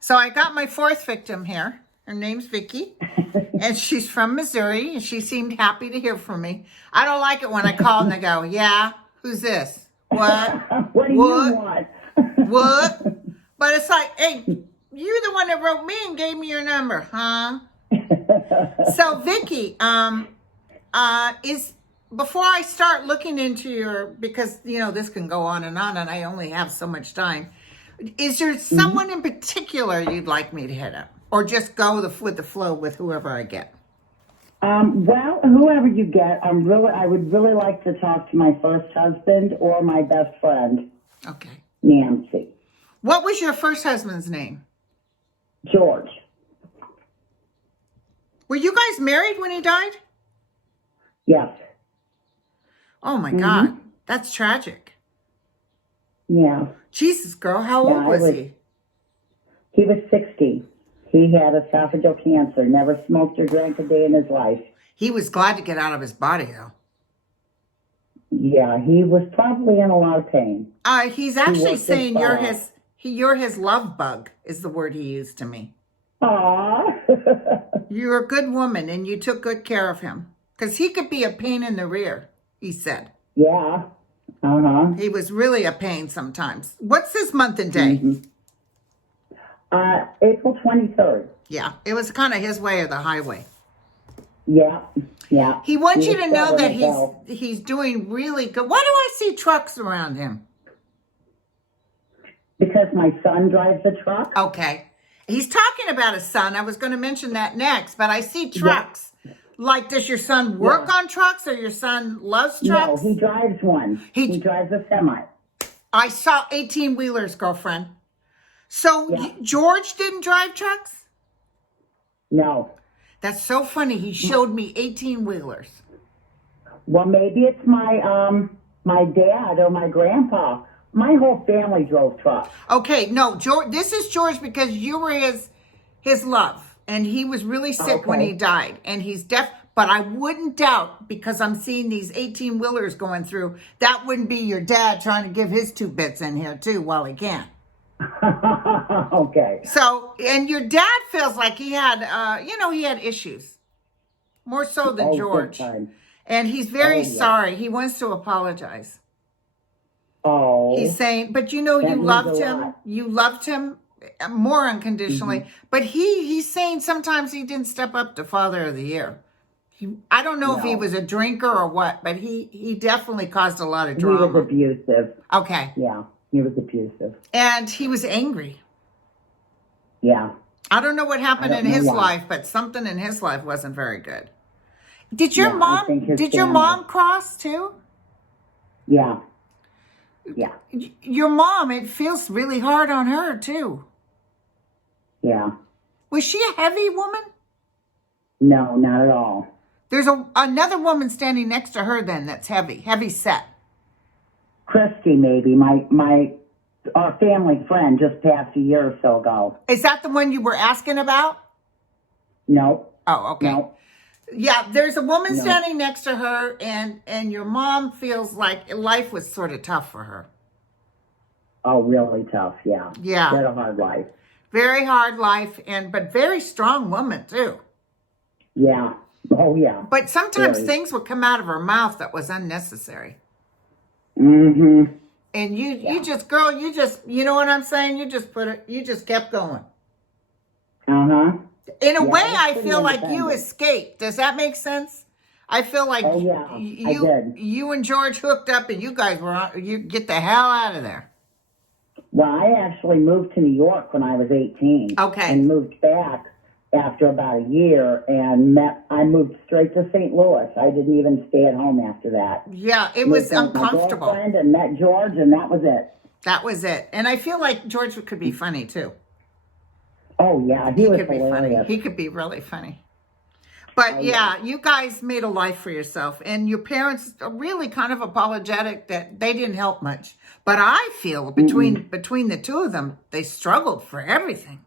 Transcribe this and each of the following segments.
So I got my fourth victim here. Her name's Vicki, and she's from Missouri, and she seemed happy to hear from me. I don't like it when I call and they go, yeah, who's this? What? What do you want? What? But it's like, hey, you're the one that wrote me and gave me your number, huh? So Vicki, is before I start looking into your, because this can go on and I only have so much time. Is there someone in particular you'd like me to hit up, or just go with the flow with whoever I get? Well, whoever you get, I would really like to talk to my first husband or my best friend. Okay. Nancy. What was your first husband's name? George. Were you guys married when he died? Yes. Oh my God, that's tragic. Yeah. Jesus, girl, how old was he? He was 60. He had esophageal cancer, never smoked or drank a day in his life. He was glad to get out of his body, though. Yeah, he was probably in a lot of pain. He's actually saying you're his love bug, is the word he used to me. Aww. You're a good woman, and you took good care of him. Because he could be a pain in the rear, he said. Yeah. He was really a pain sometimes. What's his month and day? April 23rd. Yeah, it was kind of his way or the highway. Yeah. He wants you to know that he's doing really good. Why do I see trucks around him? Because my son drives a truck. Okay. He's talking about his son. I was going to mention that next, but I see trucks. Yeah. Like, does your son work on trucks, or your son loves trucks? No, he drives one. He drives a semi. I saw 18-wheelers, girlfriend. So George didn't drive trucks? No. That's so funny. He showed me 18-wheelers. Well, maybe it's my dad or my grandpa. My whole family drove trucks. Okay, no, George. This is George because you were his love. And he was really sick when he died. And he's deaf. But I wouldn't doubt, because I'm seeing these 18-wheelers going through, that wouldn't be your dad trying to give his 2 bits in here, too, while he can. Okay. So, and your dad feels like he had, he had issues. More so than George. And he's very sorry. He wants to apologize. Oh. He's saying, but you loved him. You loved him more unconditionally. But he's saying sometimes he didn't step up to Father of the Year. I don't know if he was a drinker or what, but he definitely caused a lot of drama. He was abusive. Okay. Yeah, he was abusive. And he was angry. Yeah. I don't know what happened in his life, but something in his life wasn't very good. Did your mom cross too? Yeah. Yeah. Your mom, it feels really hard on her too. Yeah. Was she a heavy woman? No, not at all. There's another woman standing next to her then that's heavy set. Christy, maybe. Our family friend just passed a year or so ago. Is that the one you were asking about? No. Oh, okay. No. Yeah, there's a woman standing next to her, and your mom feels like life was sort of tough for her. Oh, really tough, yeah. Yeah. She had a hard life. Very hard life, but very strong woman, too. Yeah. Oh, yeah. But sometimes things would come out of her mouth that was unnecessary. Mm-hmm. And you just, girl, you know what I'm saying? You just kept going. Uh-huh. In a way, I feel like you escaped. Does that make sense? I feel like you and George hooked up and you guys you get the hell out of there. Well, I actually moved to New York when I was 18. Okay. And moved back after about a year, and I moved straight to St. Louis. I didn't even stay at home after that. Yeah, it was uncomfortable. My girlfriend and met George, and that was it. That was it. And I feel like George could be funny too. Oh, yeah, he was Could be funny. hilarious. He could be really funny. But yeah, you guys made a life for yourself, and your parents are really kind of apologetic that they didn't help much. But I feel between the two of them, they struggled for everything.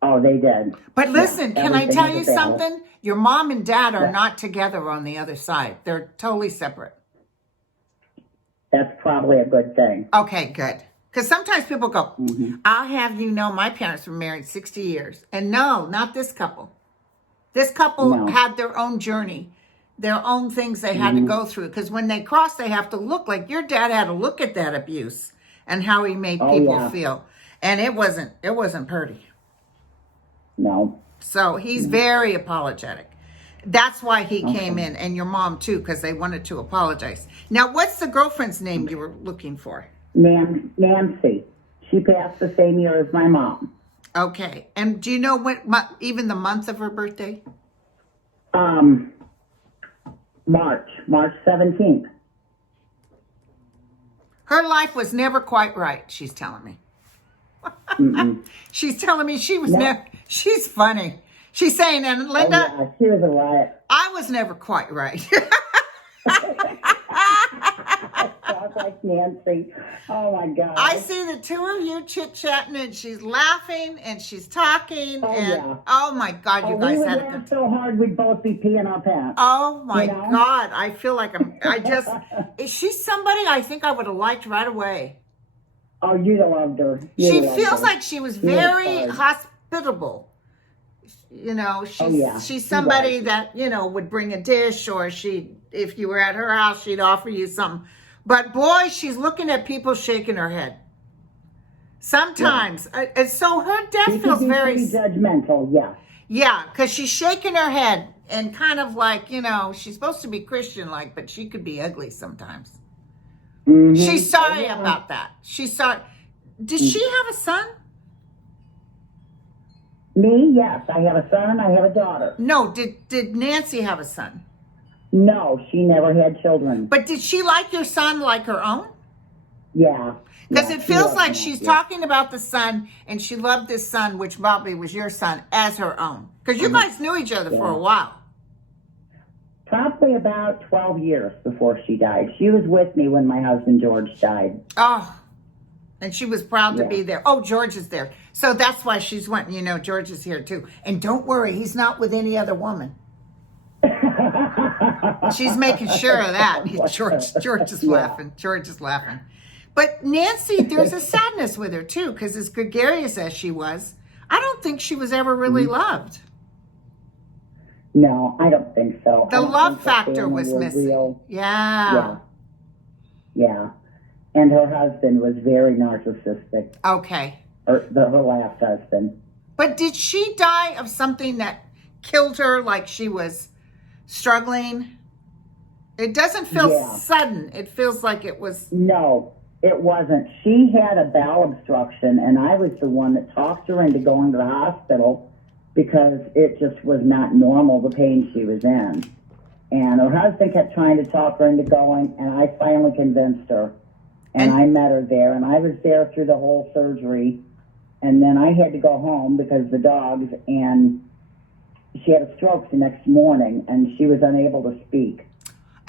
Oh, they did. But listen, can I everything tell was you a battle. something? Your mom and dad are not together on the other side. They're totally separate. That's probably a good thing. Okay, good. Because sometimes people go, I'll have you know my parents were married 60 years. And no, not this couple. This couple had their own journey, their own things they had to go through. Because when they cross, they have to look like your dad had to look at that abuse and how he made people feel. And it wasn't pretty. No. So he's very apologetic. That's why he came in, and your mom too, because they wanted to apologize. Now, what's the girlfriend's name you were looking for? Nancy. She passed the same year as my mom. Okay. And do you know what, even the month of her birthday? March 17th. Her life was never quite right, she's telling me. She's telling me she was never, she's funny. She's saying, and Linda, Oh, yeah, she was a riot. I was never quite right. Sounds like Nancy. Oh, my God. I see the two of you chit-chatting, and she's laughing, and she's talking, oh my God, you guys had a good time. So hard we'd both be peeing our pants. Oh my God, I feel like is she somebody I think I would have liked right away? Oh, you'd have loved her. She feels like she was very hospitable. You know, she's somebody that, you know, would bring a dish, or if you were at her house, she'd offer you something. But boy, she's looking at people shaking her head. Sometimes. And so her death feels very judgmental, Yeah, because she's shaking her head and kind of like, you know, she's supposed to be Christian-like, but she could be ugly sometimes. She's sorry about that. She's sorry. Did she have a son? Me, yes. I have a son and I have a daughter. No, did Nancy have a son? No, she never had children. But did she like your son like her own? Yeah. Because it feels like she's talking about the son, and she loved this son, which probably was your son, as her own. Because you guys knew each other for a while. Probably about 12 years before she died. She was with me when my husband George died. Oh, and she was proud to be there. Oh, George is there. So that's why she's wanting, you know, George is here too. And don't worry, he's not with any other woman. She's making sure of that. George is laughing. George is laughing. But Nancy, there's a sadness with her too, because as gregarious as she was, I don't think she was ever really loved. No, I don't think so. The love factor was missing. Yeah. And her husband was very narcissistic. Okay. Her last husband. But did she die of something that killed her, like she was struggling? It doesn't feel sudden. It feels like it was... No, it wasn't. She had a bowel obstruction, and I was the one that talked her into going to the hospital because it just was not normal, the pain she was in. And her husband kept trying to talk her into going, and I finally convinced her. And I met her there, and I was there through the whole surgery. And then I had to go home because of the dogs, and she had a stroke the next morning, and she was unable to speak.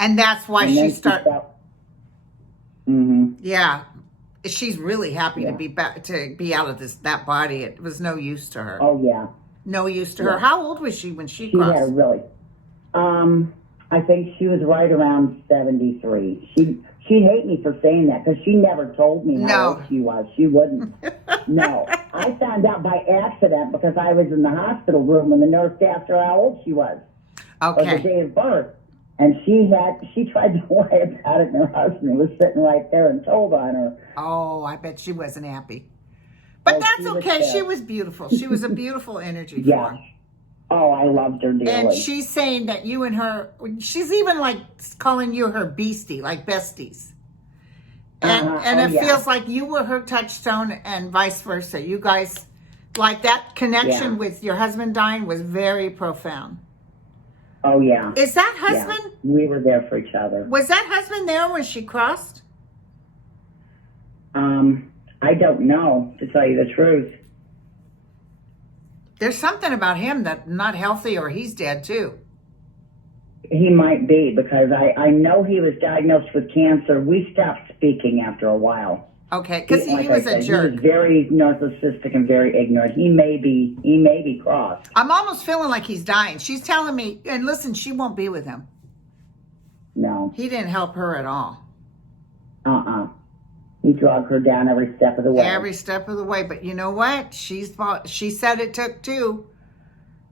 And that's why she started. Mm-hmm. Yeah, she's really happy to be back, to be out of that body. It was no use to her. Oh yeah, no use to her. How old was she when she crossed? She had a really. I think she was right around 73. She'd hate me for saying that because she never told me how old she was. She wouldn't. No, I found out by accident because I was in the hospital room when the nurse asked her how old she was. Okay. Or the day of birth. And she tried to lie about it, and her husband was sitting right there and told on her. Oh, I bet she wasn't happy. But that's okay. She was beautiful. She was a beautiful energy for him. Oh, I loved her dearly. And she's saying that you and her, she's even like calling you her beastie, like besties. And it feels like you were her touchstone and vice versa. You guys, like that connection with your husband dying was very profound. Oh, yeah. Is that husband? Yeah. We were there for each other. Was that husband there when she crossed? I don't know, to tell you the truth. There's something about him that's not healthy, or he's dead too. He might be, because I know he was diagnosed with cancer. We stopped speaking after a while. Okay, because he Like was I a said, jerk. He was very narcissistic and very ignorant. He may be cross. I'm almost feeling like he's dying. She's telling me, and listen, she won't be with him. No. He didn't help her at all. He dragged her down every step of the way. Every step of the way. But you know what? She said it took two.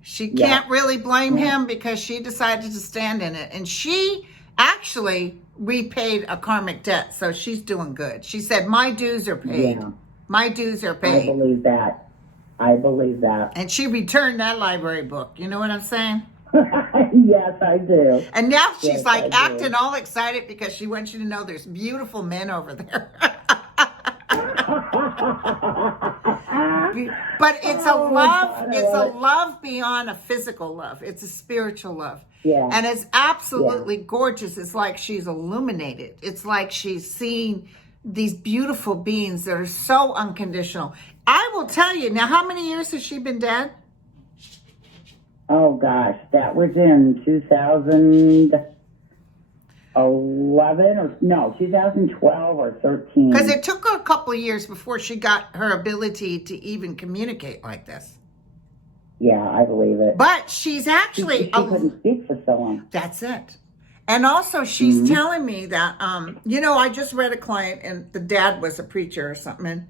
She can't really blame him, because she decided to stand in it. And she actually repaid a karmic debt. So she's doing good. She said, my dues are paid. Yeah. My dues are paid. I believe that. And she returned that library book. You know what I'm saying? Yes, I do. And now she's Yes, like I do. acting all excited because she wants you to know there's beautiful men over there. But it's a love. It's a love beyond a physical love. It's a spiritual love. Yeah. And it's absolutely gorgeous. It's like she's illuminated. It's like she's seeing these beautiful beings that are so unconditional. I will tell you now, how many years has she been dead? Oh, gosh. That was in 2011 or, no, 2012 or 13. Because it took her a couple of years before she got her ability to even communicate like this. Yeah, I believe it. But she's actually... She couldn't speak for so long. That's it. And also, she's telling me that, I just read a client, and the dad was a preacher or something,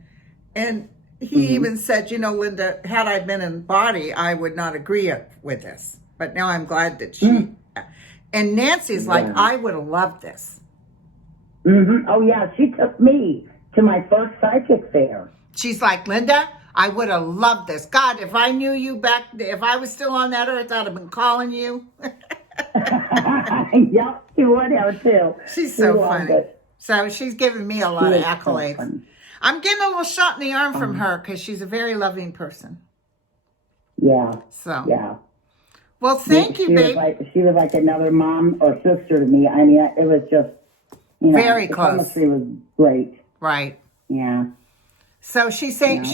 and he even said, Linda, had I been in body, I would not agree with this. But now I'm glad that she... And Nancy's like, I would have loved this. Oh, yeah, she took me to my first psychic fair. She's like, Linda, I would have loved this. God, if I knew you if I was still on that earth, I'd have been calling you. Yep, she would have too. She's so funny. So she's giving me a lot of accolades. So I'm getting a little shot in the arm from her because she's a very loving person. Yeah. So. Yeah. Well, thank you, babe. She was like another mom or sister to me. I mean, it was just, very the close. chemistry was great. Right. Yeah. So she's saying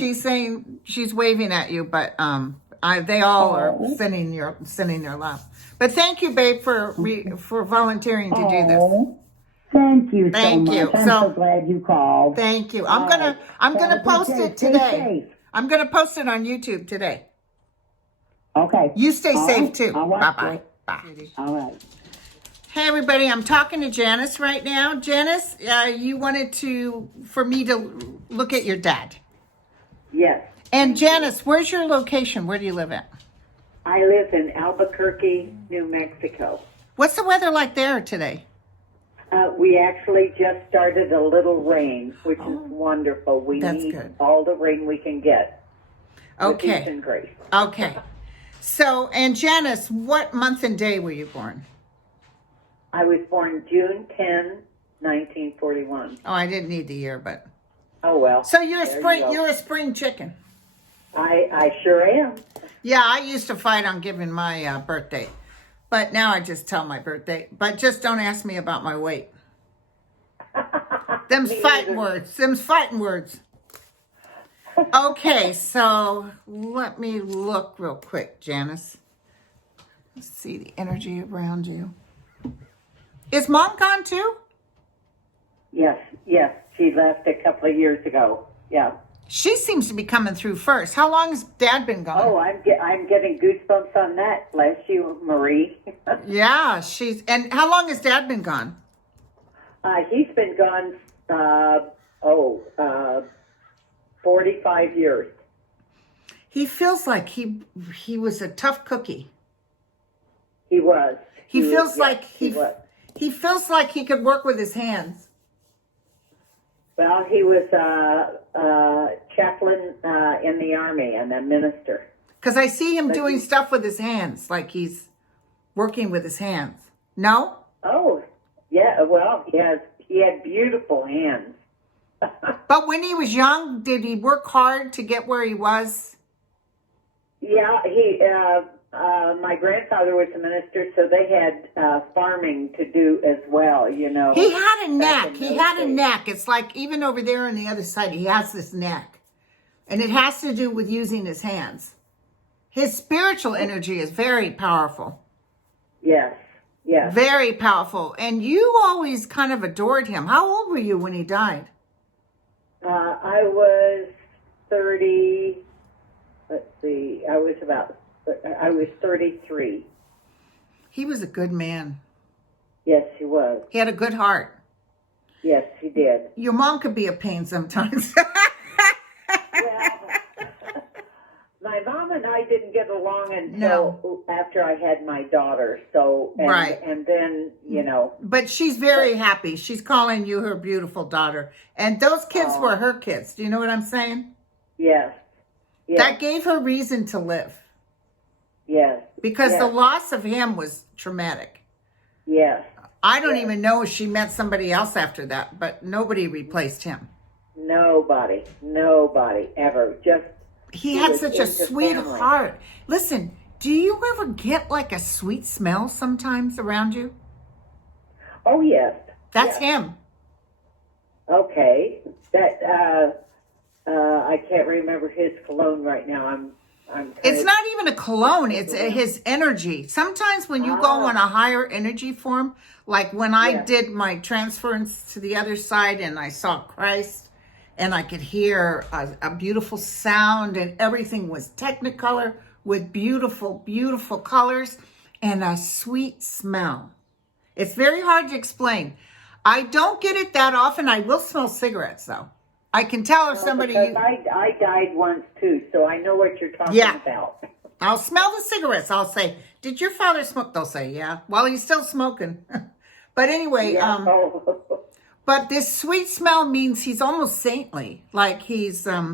she's waving at you, but they all are sending their love. But thank you, babe, for volunteering to do this. Thank you so Thank much. you. I'm so glad you called. Thank you. I'm gonna post it today. I'm gonna post it on YouTube today. Okay. You stay All safe right. too. I'll Bye watch bye. it. Bye. All right. Hey everybody, I'm talking to Janice right now. Janice, you wanted for me to look at your dad. Yes. And Janice, where's your location? Where do you live at? I live in Albuquerque, New Mexico. What's the weather like there today? We actually just started a little rain, which is wonderful. We That's need good. all the rain we can get. With ease Okay. and grace. Okay. So, and Janice, what month and day were you born? I was born June 10, 1941. Oh, I didn't need the year, but. Oh, well. So you're a There spring. you go. You're a spring chicken. I sure am. Yeah, I used to fight on giving my birthday, but now I just tell my birthday. But just don't ask me about my weight. Them's Me fighting either. words. Them's fighting words. Okay, so let me look real quick, Janice. Let's see the energy around you. Is Mom gone too? Yes. She left a couple of years ago. Yeah. She seems to be coming through first. How long has Dad been gone? Oh, I'm getting goosebumps on that. Bless you, Marie. Yeah, and how long has Dad been gone? He's been gone, 45 years. He feels like he was a tough cookie. He was. He feels was, like yes, was. he feels like he could work with his hands. Well, he was chaplain in the army and a minister. Because I see him doing stuff with his hands, like he's working with his hands. No? Oh, yeah. Well, he had beautiful hands. But when he was young, did he work hard to get where he was? Yeah, he My grandfather was a minister, so they had farming to do as well, you know. He had a back neck. in He those had a days. neck. It's like even over there on the other side, he has this neck. And it has to do with using his hands. His spiritual energy is very powerful. Yes, yes. Very powerful. And you always kind of adored him. How old were you when he died? I was 30, let's see, I was 33. He was a good man. Yes, he was. He had a good heart. Yes, he did. Your mom could be a pain sometimes. Well, my mom and I didn't get along until after I had my daughter. So, Right. And then, you know. But she's very happy. She's calling you her beautiful daughter. And those kids were her kids. Do you know what I'm saying? Yes. Yes. That gave her reason to live. Yes. Because yes. the loss of him was traumatic. Yes. I don't even know if she met somebody else after that, but nobody replaced him. Nobody ever. Just He had was such a into sweet family. heart. Listen, do you ever get like a sweet smell sometimes around you? Oh yes. That's yes. him. Okay. That I can't remember his cologne right now. I'm It's not even a cologne. It's his energy. Sometimes when you go on a higher energy form, like when I did my transference to the other side and I saw Christ and I could hear a beautiful sound and everything was technicolor with beautiful, beautiful colors and a sweet smell. It's very hard to explain. I don't get it that often. I will smell cigarettes though. I can tell if somebody... Because I died once too, so I know what you're talking about. I'll smell the cigarettes. I'll say, did your father smoke? They'll say, yeah. Well, he's still smoking. But anyway, but this sweet smell means he's almost saintly. Like he's, I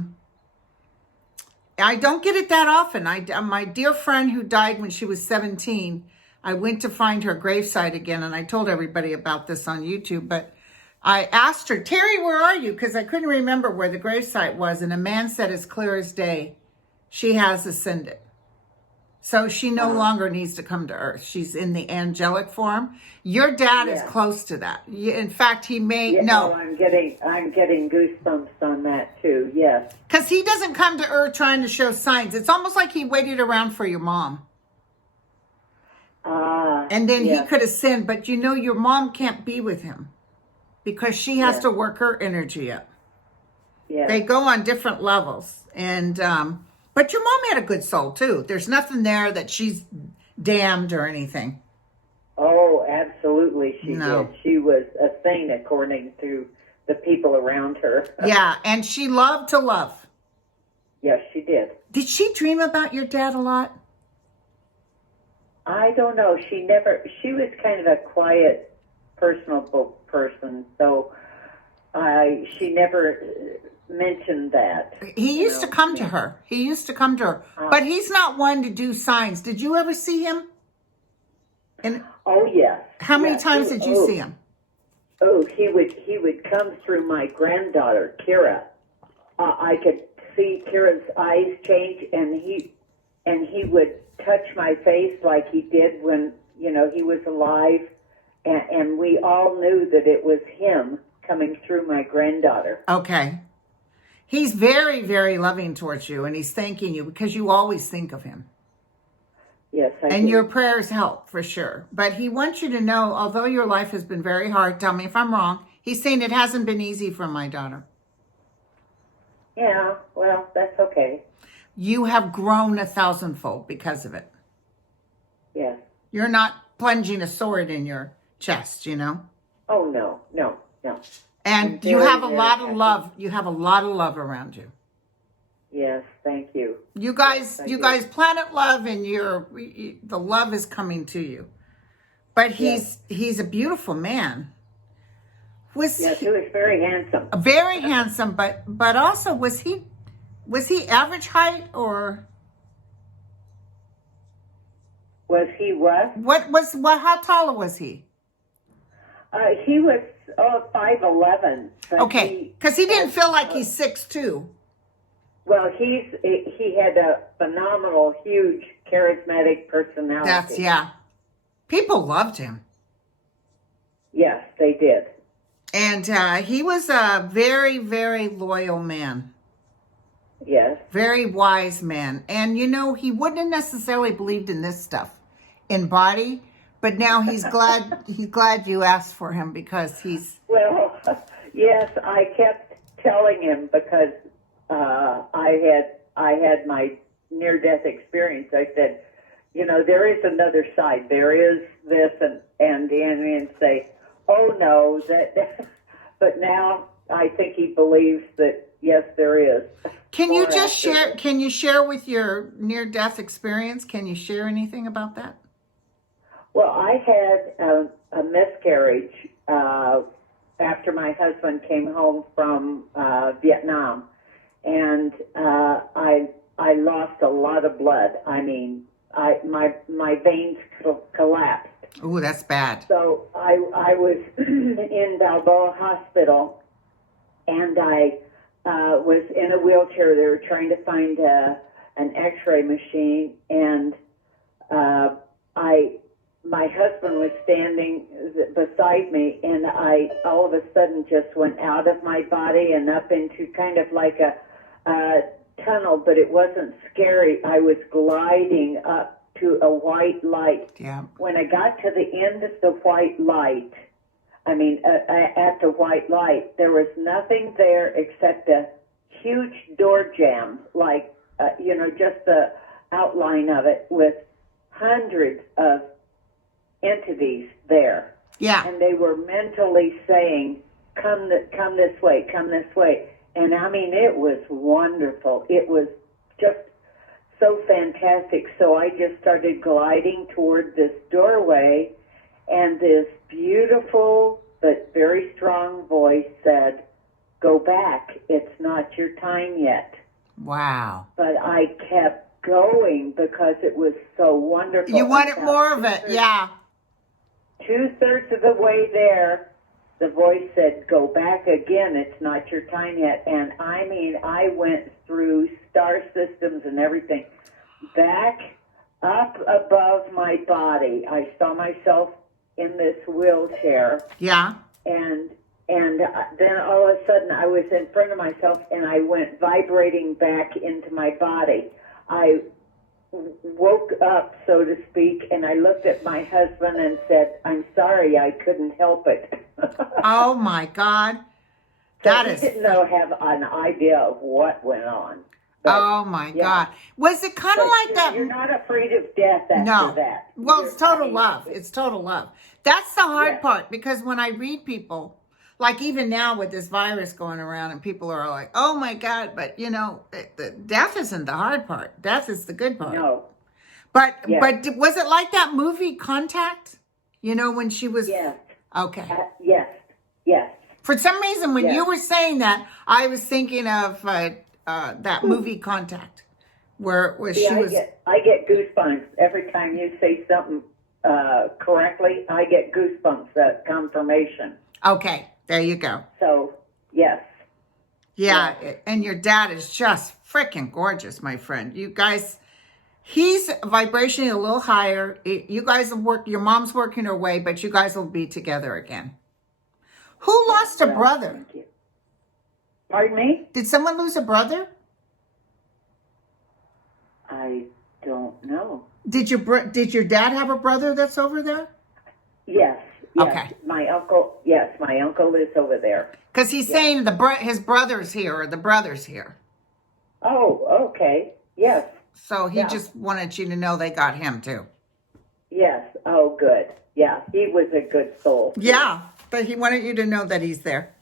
don't get it that often. My dear friend who died when she was 17, I went to find her gravesite again, and I told everybody about this on YouTube, but I asked her, Terry, where are you? Because I couldn't remember where the gravesite was. And a man said as clear as day, she has ascended. So she no longer needs to come to earth. She's in the angelic form. Your dad is close to that. In fact, he may, no. I'm getting goosebumps on that too, yes. Because he doesn't come to earth trying to show signs. It's almost like he waited around for your mom. And then he could ascend. But you know, your mom can't be with him. Because she has to work her energy up. Yeah. They go on different levels. And but your mom had a good soul too. There's nothing there that she's damned or anything. Oh, absolutely she No. did. She was a saint according to the people around her. Yeah, and she loved to love. Yes, she did. Did she dream about your dad a lot? I don't know. She was kind of a quiet, personable person, so she never mentioned that. He used to come to her. He used to come to her. But he's not one to do signs. Did you ever see him? And Oh yes. how many Yes. times did you see him? Oh, he would come through my granddaughter, Kira. I could see Kira's eyes change, and he would touch my face like he did when he was alive, and we all knew that it was him coming through my granddaughter. Okay. He's very, very loving towards you, and he's thanking you because you always think of him. Yes, I And do. your prayers help for sure. But he wants you to know, although your life has been very hard, tell me if I'm wrong, he's saying it hasn't been easy for my daughter. Yeah, well, that's okay. You have grown 1,000-fold because of it. Yes. You're not plunging a sword in your chest, Oh, no. And I'm you very, have a very lot of happy. love. You have a lot of love around you. Yes, thank you. You guys, I you do. guys planet love, and the love is coming to you. But he's a beautiful man. Yes, he was very handsome. Very handsome, but also was he average height or Was he what? how tall was he? He was 5'11". but Okay, because he didn't feel like he's 6'2". Well, he had a phenomenal, huge charismatic personality. That's, yeah. People loved him. Yes, they did. And he was a very, very loyal man. Yes. Very wise man. And, you know, he wouldn't have necessarily believed in this stuff in body, but now he's glad you asked for him because he's... Well, yes, I kept telling him because I had my near-death experience. I said, you know, there is another side. There is this, and say, oh no, that. But now I think he believes that yes, there is. Can you just share? Can you share with your near-death experience? Can you share anything about that? Well, I had a miscarriage after my husband came home from Vietnam, and I lost a lot of blood. I mean, my veins collapsed. Oh, that's bad. So I was in Balboa Hospital, and I was in a wheelchair. They were trying to find an X-ray machine, and my husband was standing beside me, and I all of a sudden just went out of my body and up into kind of like a tunnel, but it wasn't scary. I was gliding up to a white light. Yeah. When I got to the end of the white light, at the white light, there was nothing there except a huge door jamb, like, just the outline of it with hundreds of entities there. Yeah. And they were mentally saying, come this way, come this way. And I mean, it was wonderful. It was just so fantastic. So I just started gliding toward this doorway, and this beautiful but very strong voice said, go back. It's not your time yet. Wow. But I kept going because it was so wonderful. You wanted more of it, yeah. 2/3 of the way there, the voice said, go back again. It's not your time yet. And I mean, I went through star systems and everything. Back up above my body, I saw myself in this wheelchair. Yeah. And then all of a sudden I was in front of myself, and I went vibrating back into my body. I woke up, so to speak, and I looked at my husband and said, I'm sorry, I couldn't help it. Oh my God. He didn't have an idea of what went on. But, oh my God. Was it kind of like that? You're not afraid of death after that. Well, it's total love. It's total love. That's the hard part, because when I read people, like even now with this virus going around and people are like, oh my God, but the death isn't the hard part. Death is the good part. No. But was it like that movie Contact? When she was... Yes. Okay. Yes. Yes. For some reason, when you were saying that, I was thinking of that movie Contact, where she was... I get goosebumps every time you say something correctly. I get goosebumps, that confirmation. Okay, there you go. So, yes. Yeah, and your dad is just freaking gorgeous, my friend. You guys, he's vibrationing a little higher. You guys will work, your mom's working her way, but you guys will be together again. Who lost a brother? Thank you. Pardon me? Did someone lose a brother? I don't know. Did your dad have a brother that's over there? Yes. Okay. My uncle lives over there. Because he's saying his brother's here, or the brother's here. Oh, okay. Yes. So he just wanted you to know they got him too. Yes. Oh, good. Yeah, he was a good soul. Yeah, but he wanted you to know that he's there.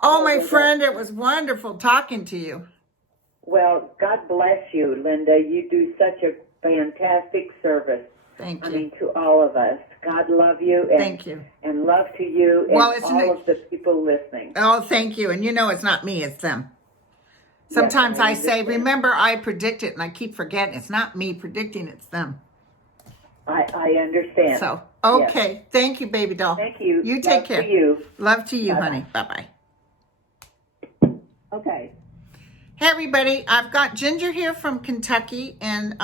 Oh, my friend, it was wonderful talking to you. Well, God bless you, Linda. You do such a fantastic service. Thank you. I mean, to all of us. God love you. And, thank you. And love to you and all of the people listening. Oh, thank you. And it's not me, it's them. Sometimes I say, remember, I predict it, and I keep forgetting. It's not me predicting, it's them. I understand. So, okay. Yes. Thank you, baby doll. Thank you. You take care. Love to you. Love to you, Bye-bye. honey. Bye-bye. Okay. Hey everybody, I've got Ginger here from Kentucky, and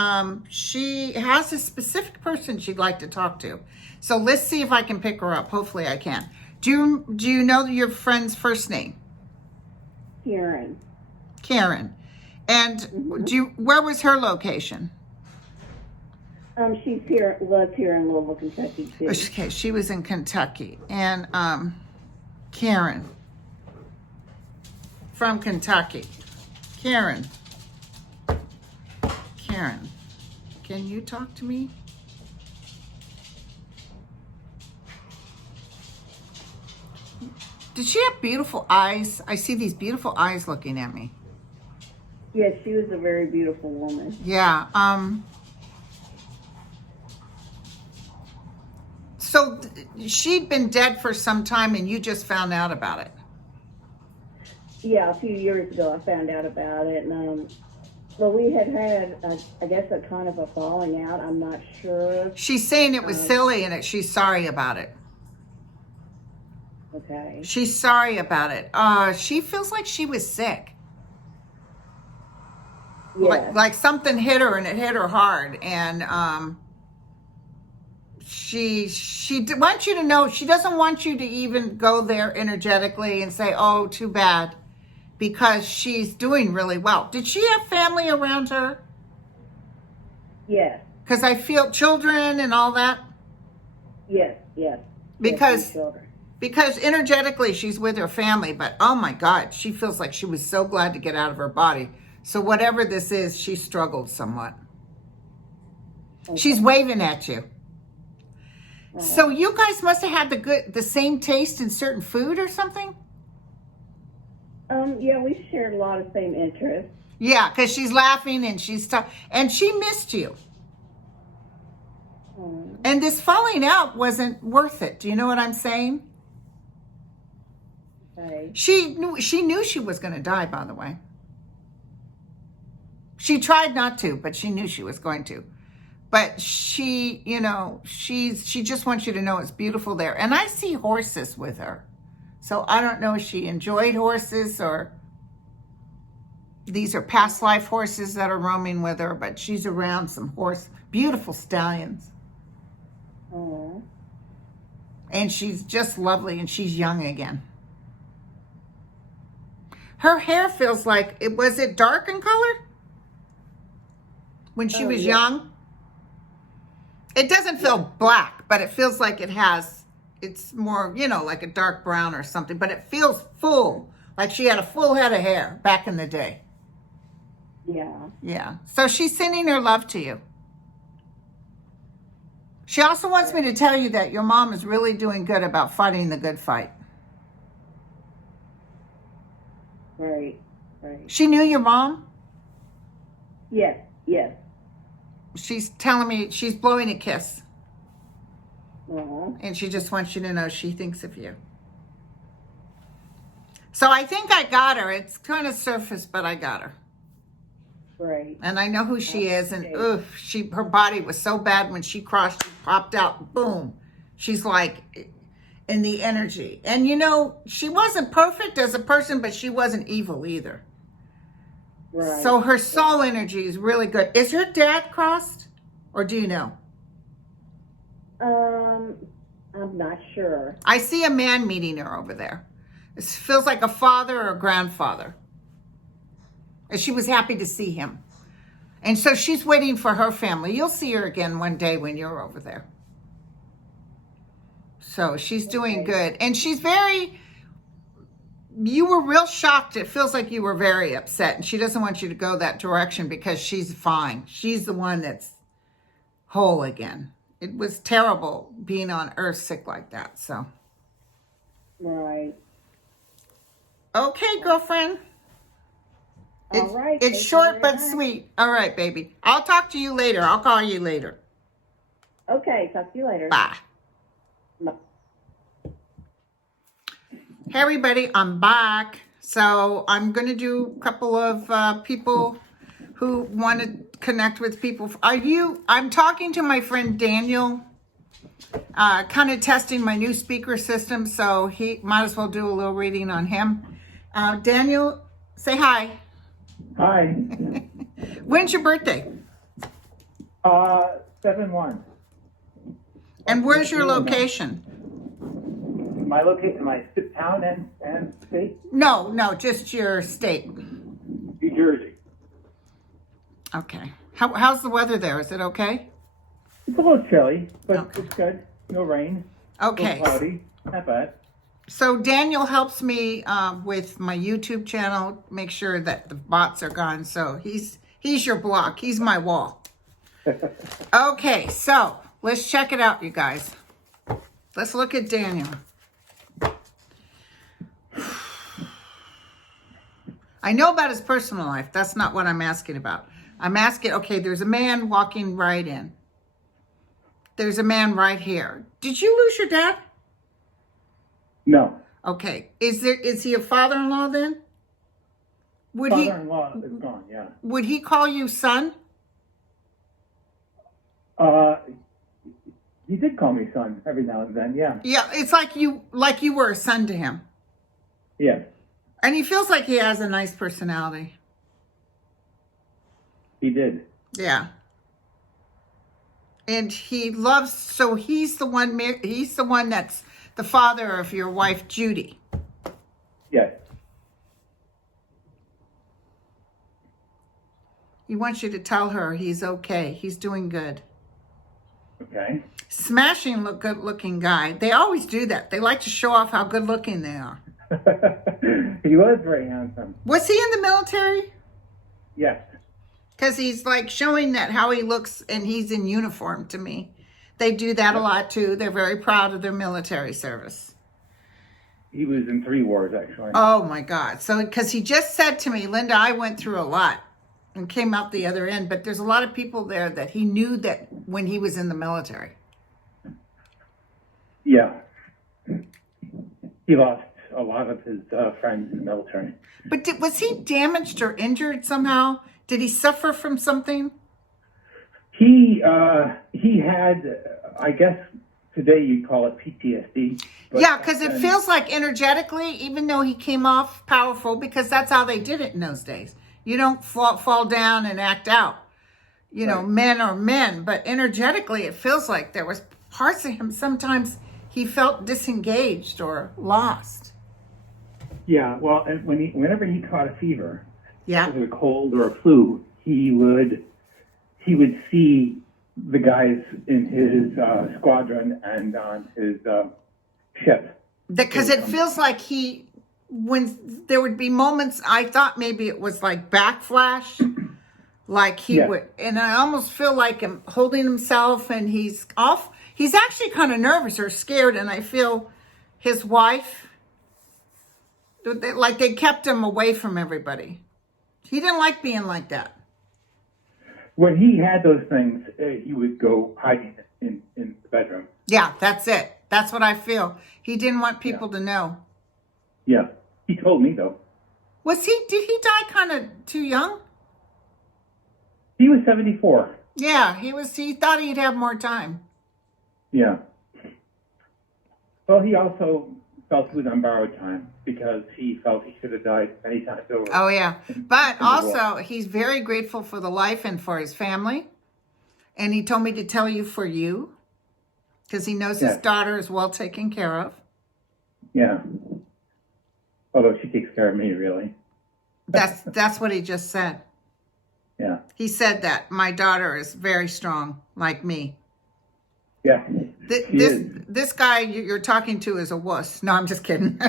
she has a specific person she'd like to talk to. So let's see if I can pick her up. Hopefully I can. Do you know your friend's first name? Karen. Karen. And where was her location? Lives here in Louisville, Kentucky too. Okay, she was in Kentucky. And Karen from Kentucky. Karen, can you talk to me? Did she have beautiful eyes? I see these beautiful eyes looking at me. Yes, she was a very beautiful woman. Yeah. So she'd been dead for some time and you just found out about it. Yeah, a few years ago I found out about it, and well, we had I guess a kind of a falling out. I'm not sure. She's saying it was silly and she's sorry about it. Okay. She's sorry about it. She feels like she was sick. Yeah. Like something hit her and it hit her hard. And she wants you to know she doesn't want you to even go there energetically and say, oh, too bad. Because she's doing really well. Did she have family around her? Yes. Because I feel children and all that. Yes. Because children. Because energetically she's with her family, but oh my God, she feels like she was so glad to get out of her body. So whatever this is, she struggled somewhat. Okay. She's waving at you. Right. So you guys must have had the same taste in certain food or something? Yeah, we shared a lot of same interests. Yeah, because she's laughing and and she missed you. And this falling out wasn't worth it. Do you know what I'm saying? Okay. She knew she was going to die, by the way. She tried not to, but she knew she was going to. But she just wants you to know it's beautiful there. And I see horses with her. So I don't know if she enjoyed horses or these are past life horses that are roaming with her, but she's around some beautiful stallions. Oh. And she's just lovely and she's young again. Her hair feels like, was it dark in color? When she was young? It doesn't feel black, but it feels like it's more, like a dark brown or something, but it feels full, like she had a full head of hair back in the day. Yeah. Yeah. So she's sending her love to you. She also wants me to tell you that your mom is really doing good about fighting the good fight. Right. She knew your mom? Yes. She's telling me she's blowing a kiss. Uh-huh. And she just wants you to know she thinks of you. So I think I got her. It's kind of surface, but I got her. Right. And I know who she is. And her body was so bad when she crossed, she popped out, boom. She's like in the energy. And she wasn't perfect as a person, but she wasn't evil either. Right. So her soul energy is really good. Is her dad crossed? Or do you know? I'm not sure. I see a man meeting her over there. It feels like a father or a grandfather. And she was happy to see him. And so she's waiting for her family. You'll see her again one day when you're over there. So she's doing good. And you were real shocked. It feels like you were very upset. And she doesn't want you to go that direction because she's fine. She's the one that's whole again. It was terrible being on Earth sick like that. So. Right. Okay, girlfriend. All right. It's short but sweet. All right, baby. I'll talk to you later. I'll call you later. Okay. Talk to you later. Bye. Bye. Hey, everybody. I'm back. So I'm going to do a couple of people who want to connect with people. I'm talking to my friend Daniel, kind of testing my new speaker system. So he might as well do a little reading on him. Daniel, say hi. Hi. When's your birthday? 7-1. And where's your location? My location, my town and state? No, just your state. New Jersey. Okay. How's the weather there? Is it okay? It's a little chilly, but Okay. it's good. No rain. Okay. No cloudy. Not bad. So Daniel helps me with my YouTube channel, make sure that the bots are gone. So he's your block. He's my wall. Okay, so let's check it out, you guys. Let's look at Daniel. I know about his personal life. That's not what I'm asking about. I'm asking, okay, there's a man walking right in. There's a man right here. Did you lose your dad? No. Okay. Is he a father-in-law then? Father-in-law is gone, yeah. Would he call you son? He did call me son every now and then, yeah. Yeah, it's like you were a son to him. Yeah. And he feels like he has a nice personality. He did. Yeah. And he loves, so he's the one that's the father of your wife, Judy. Yes. He wants you to tell her he's okay. He's doing good. Okay. Smashing good looking guy. They always do that. They like to show off how good looking they are. He was very handsome. Was he in the military? Yes. Because he's like showing that how he looks and he's in uniform to me. They do that a lot too. They're very proud of their military service. He was in 3 wars, actually. Oh my God. So, because he just said to me, Linda, I went through a lot and came out the other end, but there's a lot of people there that he knew that when he was in the military. Yeah. He lost a lot of his friends in the military. But was he damaged or injured somehow? Did he suffer from something? He had, I guess today you'd call it PTSD. Yeah, because it feels like energetically, even though he came off powerful, because that's how they did it in those days. You don't fall down and act out. You know, men are men, but energetically it feels like there was parts of him sometimes he felt disengaged or lost. Yeah, well, and whenever he caught a fever, Yeah. whether a cold or a flu, he would see the guys in his squadron and on his ship. Because it feels like when there would be moments, I thought maybe it was like backflash, like he would, and I almost feel like him holding himself and he's actually kind of nervous or scared, and I feel his wife, like they kept him away from everybody. He didn't like being like that. When he had those things, he would go hiding in the bedroom. Yeah, that's it. That's what I feel. He didn't want people to know. Yeah, he told me though. Did he die kind of too young? He was 74. Yeah, he thought he'd have more time. Yeah. Well, he also felt he was on borrowed time because he felt he should have died many times over. Oh, yeah. But also, he's very grateful for the life and for his family. And he told me to tell you for you, because he knows his daughter is well taken care of. Yeah. Although she takes care of me, really. That's what he just said. Yeah. He said that my daughter is very strong, like me. Yeah. This guy you're talking to is a wuss. No, I'm just kidding.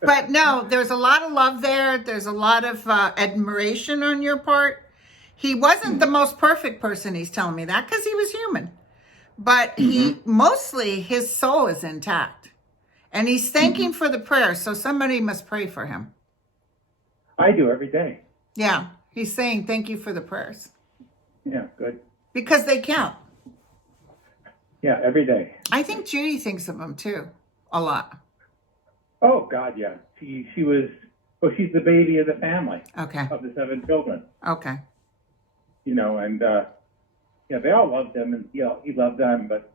But no, there's a lot of love there. There's a lot of admiration on your part. He wasn't the most perfect person, he's telling me that, because he was human. But mostly his soul is intact. And he's thanking for the prayers, so somebody must pray for him. I do every day. Yeah, he's saying thank you for the prayers. Yeah, good. Because they count. Yeah, every day. I think Judy thinks of them too, a lot. Oh, God, yeah. She's the baby of the family. Okay. Of the 7 children. Okay. You know, and, they all loved him, and, he loved them, but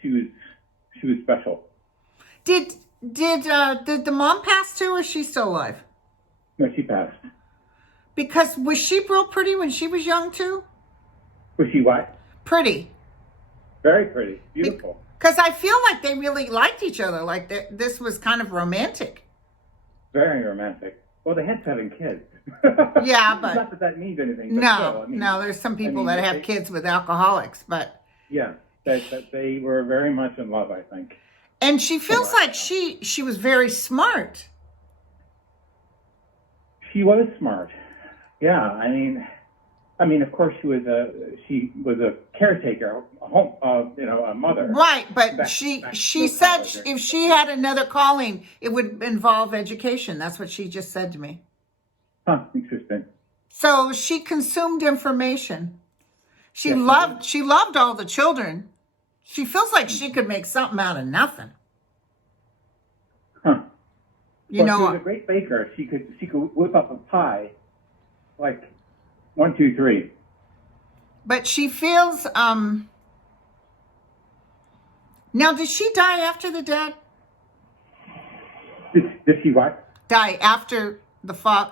she was special. Did the mom pass too, or is she still alive? No, she passed. Because was she real pretty when she was young too? Was she what? Pretty. Very pretty. Beautiful. Because I feel like they really liked each other. Like this was kind of romantic. Very romantic. Well, they had 7 kids. Yeah, but not that means anything. But no, still, I mean, no. There's some people I mean, that have kids with alcoholics, but yeah, that they were very much in love, I think. and she feels like she was very smart. She was smart. Yeah, I mean, of course, she was a caretaker, a home, a mother. Right, but Back- she back said college. if she had another calling, it would involve education. That's what she just said to me. Huh, interesting. So she consumed information. She Yes, she loved all the children. She feels like she could make something out of nothing. Huh. You Well, she was know, a great baker. She could whip up a pie, like 1, 2, 3. but she feels now did she die after the dad? Did she what? Die after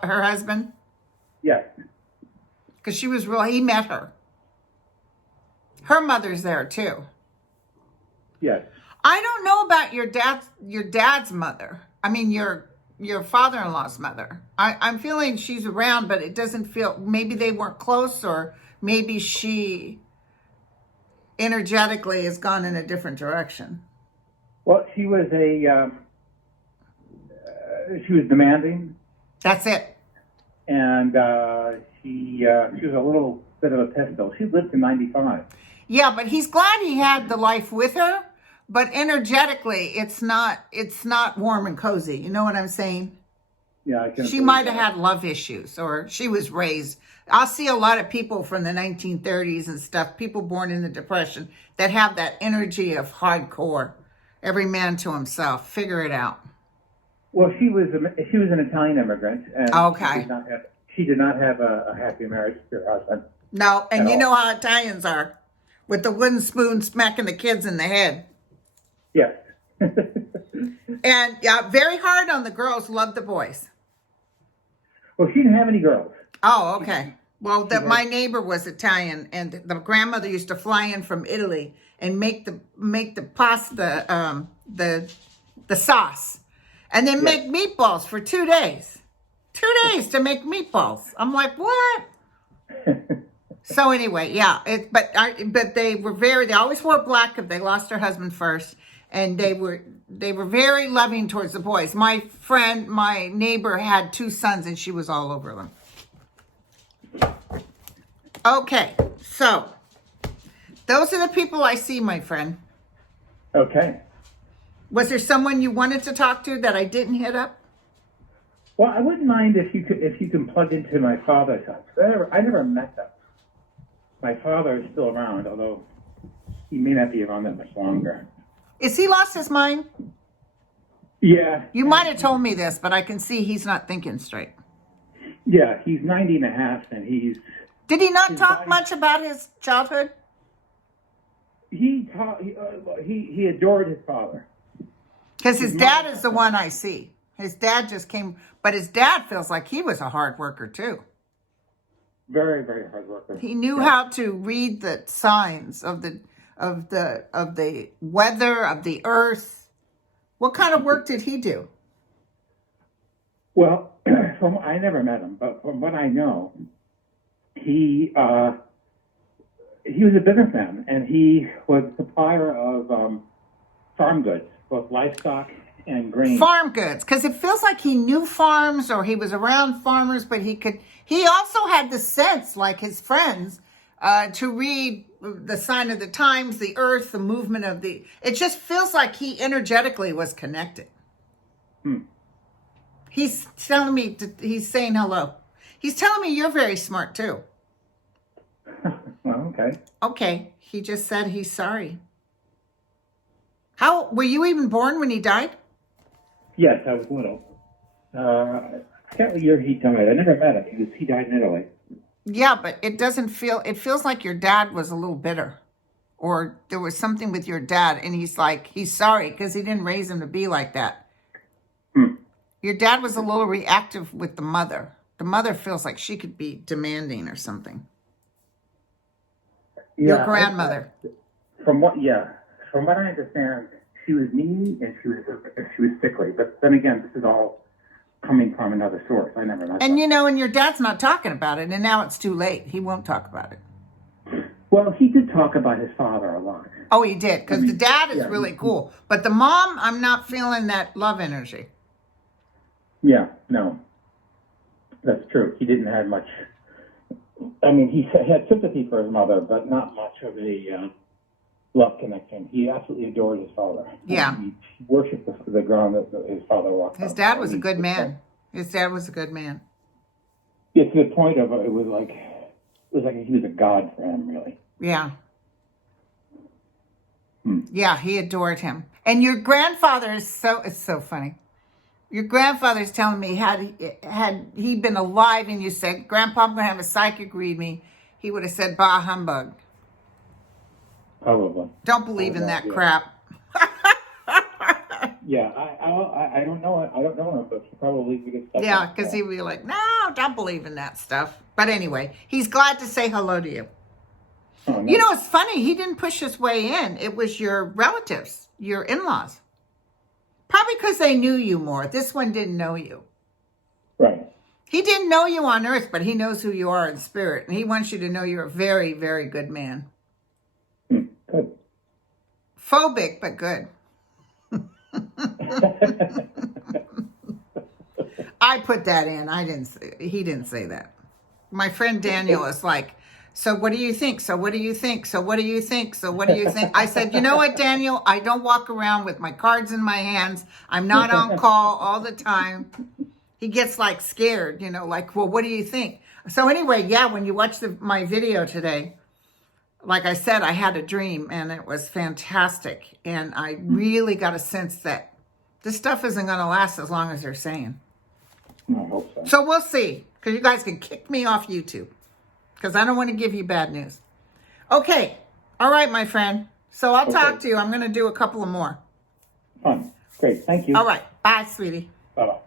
her husband? Yes. Because she was he met her. Her mother's there too. Yes. I don't know about your dad's mother. I mean your father-in-law's mother. I'm feeling she's around, but it doesn't feel, maybe they weren't close, or maybe she energetically has gone in a different direction. Well, she was she was demanding, That's it. and she was a little bit of a pistol. She lived to 95. Yeah, but he's glad he had the life with her, but energetically it's not warm and cozy. You know what I'm saying? Yeah, I can. She might have had love issues, or she was raised. I'll see a lot of people from the 1930s and stuff, people born in the Depression, that have that energy of hardcore. Every man to himself. Figure it out. Well, she was an Italian immigrant, and Okay. she did not have a happy marriage with her husband. No, and At you all. know how Italians are, with the wooden spoon smacking the kids in the head. Yes. And very hard on the girls, love the boys. Well, she didn't have any girls. Oh, okay. Well, my neighbor was Italian, and the grandmother used to fly in from Italy and make the pasta, the sauce, and then make meatballs for 2 days. 2 days to make meatballs. I'm like, what? So anyway, yeah. But they always wore black if they lost their husband first, and they were very loving towards the boys. My neighbor had 2 sons, and she was all over them. Okay, so those are the people I see, my friend. Okay. Was there someone you wanted to talk to that I didn't hit up? Well, I wouldn't mind if you can plug into my father's house. I never met them. My father is still around, although he may not be around that much longer. Is he lost his mind? Yeah. You might have told me this, but I can see he's not thinking straight. Yeah, he's 90 and a half, and he's... Did he not His talk body- much about his childhood? He adored his father. Because his dad is the one I see. His dad just came, but his dad feels like he was a hard worker too. Very, very hard worker. He knew how to read the signs of the weather, of the earth. What kind of work did he do? Well, I never met him, but from what I know, he was a businessman, and he was a supplier of farm goods, both livestock and grain. Farm goods, because it feels like he knew farms, or he was around farmers, but he also had the sense, like his friends, to read the sign of the times, the earth, the movement of it just feels like he energetically was connected. He's telling me, he's saying hello. He's telling me you're very smart too. Well, okay. Okay, he just said he's sorry. How, were you even born when he died? Yes, I was little. I forget what year he died. I never met him. He died in Italy. Yeah, but it feels like your dad was a little bitter. Or there was something with your dad, and he's sorry because he didn't raise him to be like that. Your dad was a little reactive with the mother. The mother feels like she could be demanding or something. Yeah, Your grandmother. From what I understand, she was mean and she was sickly. But then again, this is all coming from another source. I never met And them. you know, and your dad's not talking about it, and now it's too late. He won't talk about it. Well, he did talk about his father a lot. Oh, he did, because the dad is yeah, really cool. But the mom, I'm not feeling that love energy. Yeah, no, that's true. He didn't have much. I mean, he had sympathy for his mother, but not much of a love connection. He absolutely adored his father. Yeah. He worshipped the ground that his father walked on. His dad was a good man. His dad was a good man. Yeah, to the point of it was like he was a god for him, really. Yeah. Yeah, he adored him. And your grandfather it's so funny. Your grandfather's telling me had he been alive and you said, Grandpa, I'm going to have a psychic read me, he would have said, bah, humbug. Probably. Don't believe in that crap. Yeah, I don't know. I don't know him, but he probably would get stuff. Yeah, because he'd be like, no, don't believe in that stuff. But anyway, he's glad to say hello to you. Oh, no. You know, it's funny. He didn't push his way in. It was your relatives, your in-laws. Probably because they knew you more. This one didn't know you. Right. He didn't know you on earth, but he knows who you are in spirit. And he wants you to know you're a very, very good man. Good. Phobic, but good. I put that in. He didn't say that. My friend Daniel is like, so what do you think? So what do you think? So what do you think? So what do you think? I said, you know what, Daniel? I don't walk around with my cards in my hands. I'm not on call all the time. He gets like scared, you know, like, well, what do you think? So anyway, yeah, when you watch my video today, like I said, I had a dream and it was fantastic. And I really got a sense that this stuff isn't going to last as long as they're saying. I hope so. So we'll see, because you guys can kick me off YouTube, because I don't want to give you bad news. Okay. All right, my friend. So I'll talk to you. I'm going to do a couple of more. Fun. Great. Thank you. All right. Bye, sweetie. Bye-bye.